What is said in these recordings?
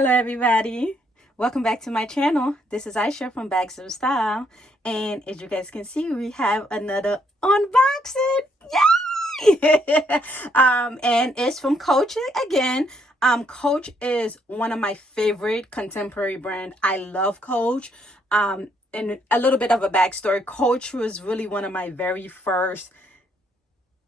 Hello everybody, welcome back to my channel. This is Aisha from Bags of Style, and as you guys can see, we have another unboxing. Yay! And it's from Coach again. Coach is one of my favorite contemporary brand. I love Coach. And a little bit of a backstory. Coach was really one of my very first,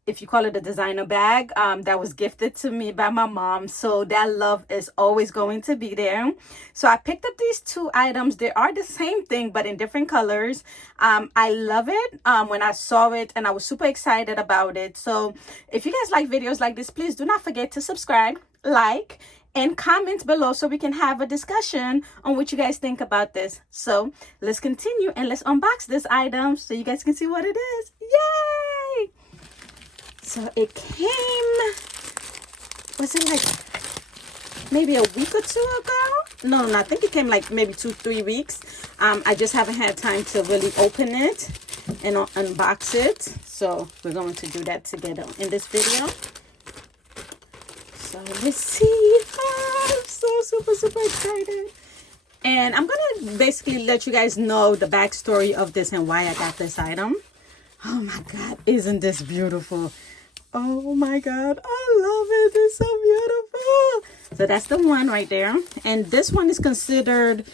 if you call it, a designer bag, that was gifted to me by my mom. So that love is always going to be there. So I picked up these two items. They are the same thing but in different colors. I love it when I saw it, and I was super excited about it. So if you guys like videos like this, please do not forget to subscribe, like, and comment below so we can have a discussion on what you guys think about this. So let's continue and let's unbox this item so you guys can see what it is. Yay! So it came, was it like maybe a week or two ago? No, I think it came like maybe 2-3 weeks. I just haven't had time to really open it and unbox it. So we're going to do that together in this video. So let's see. I'm so super excited. And I'm going to basically let you guys know the backstory of this and why I got this item. Oh my God, isn't this beautiful? Oh my God, I love it. It's so beautiful. So that's the one right there. And this one is considered,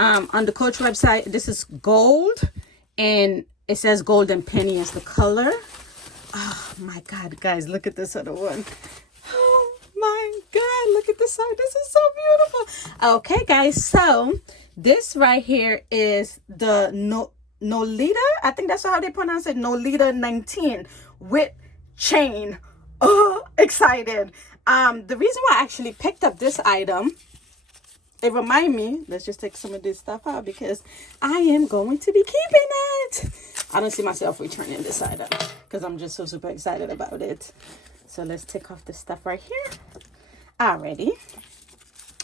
on the Coach website, this is gold. And it says golden penny as the color. Oh my God, guys, look at this other one. Oh my God, look at this side. This is so beautiful. Okay, guys, so this right here is the Nolita. I think that's how they pronounce it. Nolita 19 with chain. Oh, excited. The reason why I actually picked up this item, it reminded me, let's just take some of this stuff out because I am going to be keeping it. I don't see myself returning this item because I'm just so super excited about it. So let's take off this stuff right here. Alrighty.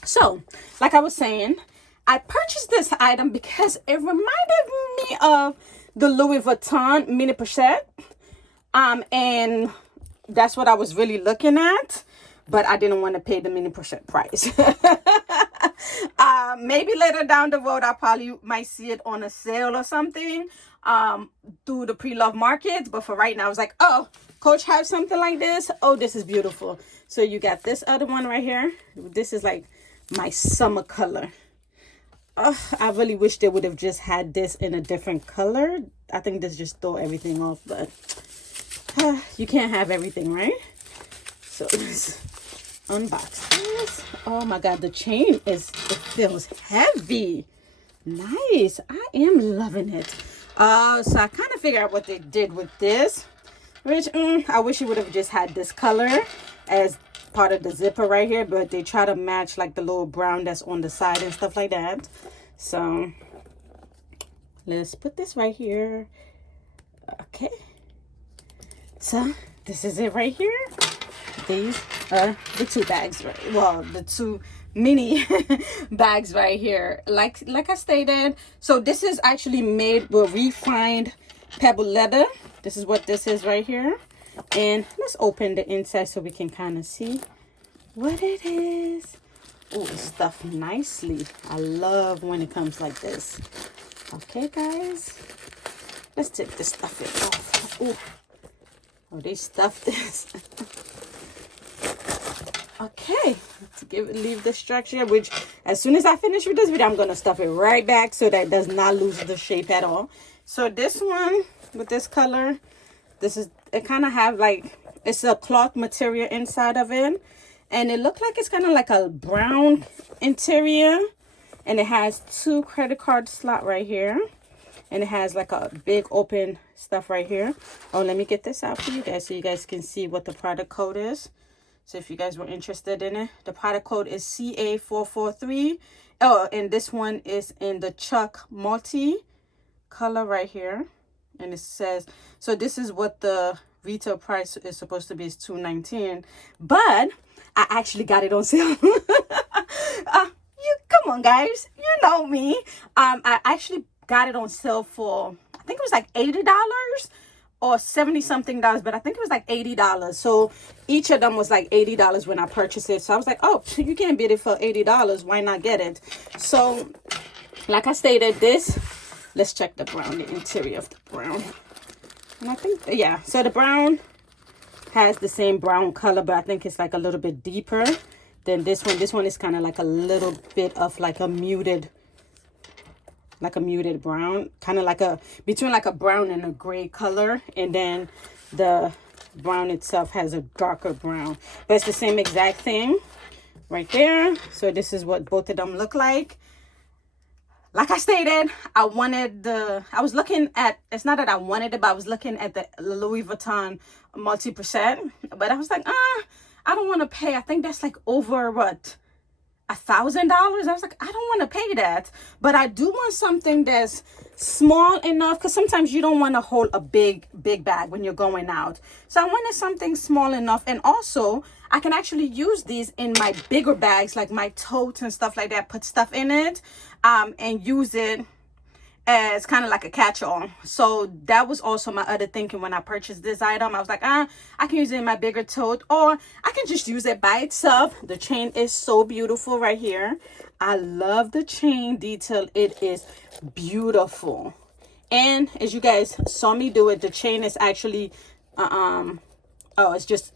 So like I was saying, I purchased this item because it reminded me of the Louis Vuitton mini pochette. And that's what I was really looking at, but I didn't want to pay the mini pochette price. Maybe later down the road, I probably might see it on a sale or something, through the pre-love market. But for right now, I was like, oh, Coach has something like this. Oh, this is beautiful. So you got this other one right here. This is like my summer color. Oh, I really wish they would have just had this in a different color. I think this just throw everything off, but you can't have everything, right? So let's unbox this. Oh my God, the chain it feels heavy. Nice. I am loving it. So I kind of figured out what they did with this, which I wish you would have just had this color as part of the zipper right here, but they try to match like the little brown that's on the side and stuff like that. So let's put this right here. Okay. So this is it right here. These are the two bags, right? Well, the two mini bags right here. Like I stated, so this is actually made with refined pebble leather. This is what this is right here. And let's open the inside so we can kind of see what it is. Oh, it's stuffed nicely. I love when it comes like this. Okay, guys, let's take this stuffing off. Ooh. Oh, they stuffed this. Okay, let's leave the structure, which as soon as I finish with this video, I'm going to stuff it right back so that it does not lose the shape at all. So this one with this color, it kind of have like, it's a cloth material inside of it. And it looked like it's kind of like a brown interior. And it has 2 credit card slot right here. And it has like a big open stuff right here. Oh, let me get this out for you guys so you guys can see what the product code is. So if you guys were interested in it, the product code is CA443. Oh, and this one is in the Chuck multi color right here. And it says, so this is what the retail price is supposed to be, is $219. But I actually got it on sale. Come on, guys. You know me. I actually got it on sale for, I think it was like $80 or 70 something dollars, but I think it was like $80. So each of them was like $80 when I purchased it. So I was like, oh, you can't beat it for $80. Why not get it? So like I stated, this, let's check the brown, the interior of the brown. And I think, yeah, so the brown has the same brown color, but I think it's like a little bit deeper than this one. This one is kind of like a little bit of like a muted brown, kind of like a between like a brown and a gray color. And then the brown itself has a darker brown, but it's the same exact thing right there. So this is what both of them look like. Like I stated, I was looking at, it's not that I wanted it, but I was looking at the Louis Vuitton multi-percent, but I was like, I don't want to pay. I think that's like over what, $1,000. I was like, I don't want to pay that, but I do want something that's small enough, because sometimes you don't want to hold a big bag when you're going out. So I wanted something small enough, and also I can actually use these in my bigger bags, like my totes and stuff like that, put stuff in it, and use it as kind of like a catch-all. So that was also my other thinking when I purchased this item. I was like, I can use it in my bigger tote, or I can just use it by itself. The chain is so beautiful right here. I love the chain detail. It is beautiful. And as you guys saw me do it, the chain is actually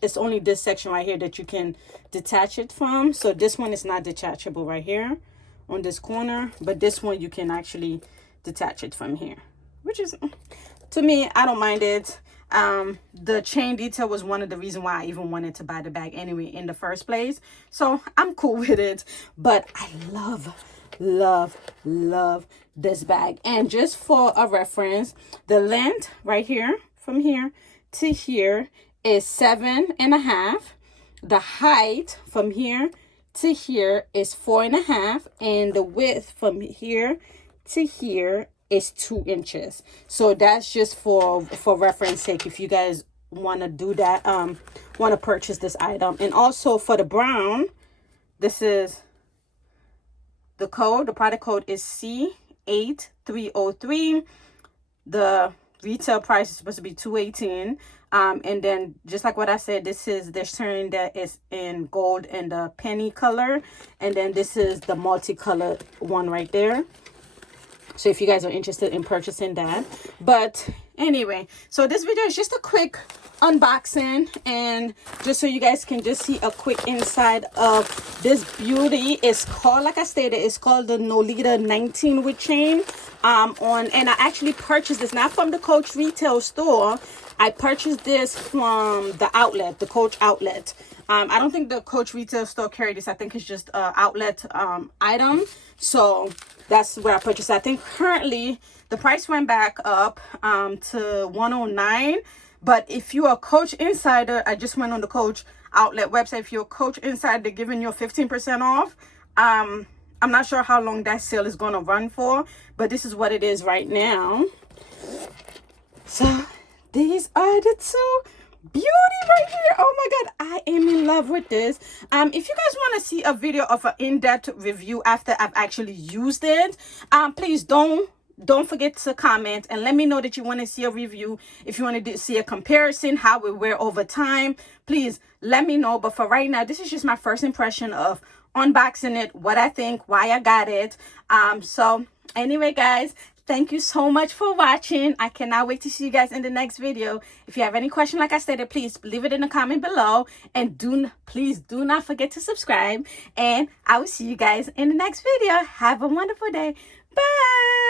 it's only this section right here that you can detach it from. So this one is not detachable right here on this corner, but this one you can actually detach it from here, which is, to me, I don't mind it. The chain detail was one of the reasons why I even wanted to buy the bag anyway in the first place. So I'm cool with it, but I love this bag. And just for a reference, the length right here from here to here is 7.5. The height from here to here is 4.5, and the width from here to here is 2 inches. So that's just for reference sake, if you guys want to do that, want to purchase this item. And also for the brown, this is the code. The product code is C8303. The retail price is supposed to be $218. And then just like what I said, this is the turn that is in gold and the penny color, and then this is the multicolored one right there. So if you guys are interested in purchasing that. But anyway, so this video is just a quick unboxing, and just so you guys can just see a quick inside of this beauty. It's called, like I stated, it's called the Nolita 19 with chain. And I actually purchased this not from the Coach retail store. I purchased this from the outlet, the Coach outlet. I don't think the Coach retail store carried this. I think it's just an outlet item. So that's where I purchased it. I think currently the price went back up to $109. But if you're a Coach insider, I just went on the Coach outlet website. If you're a Coach insider, they're giving you 15% off. I'm not sure how long that sale is going to run for, but this is what it is right now. So these are the two beauty right here. Oh my god, I am in love with this. If you guys want to see a video of an in-depth review after I've actually used it, please don't forget to comment and let me know that you want to see a review. If you want to see a comparison, how it wear over time, please let me know. But for right now, this is just my first impression of unboxing it, what I think, why I got it. So anyway, guys, thank you so much for watching. I cannot wait to see you guys in the next video. If you have any question, like I stated, please leave it in the comment below. And please do not forget to subscribe. And I will see you guys in the next video. Have a wonderful day. Bye.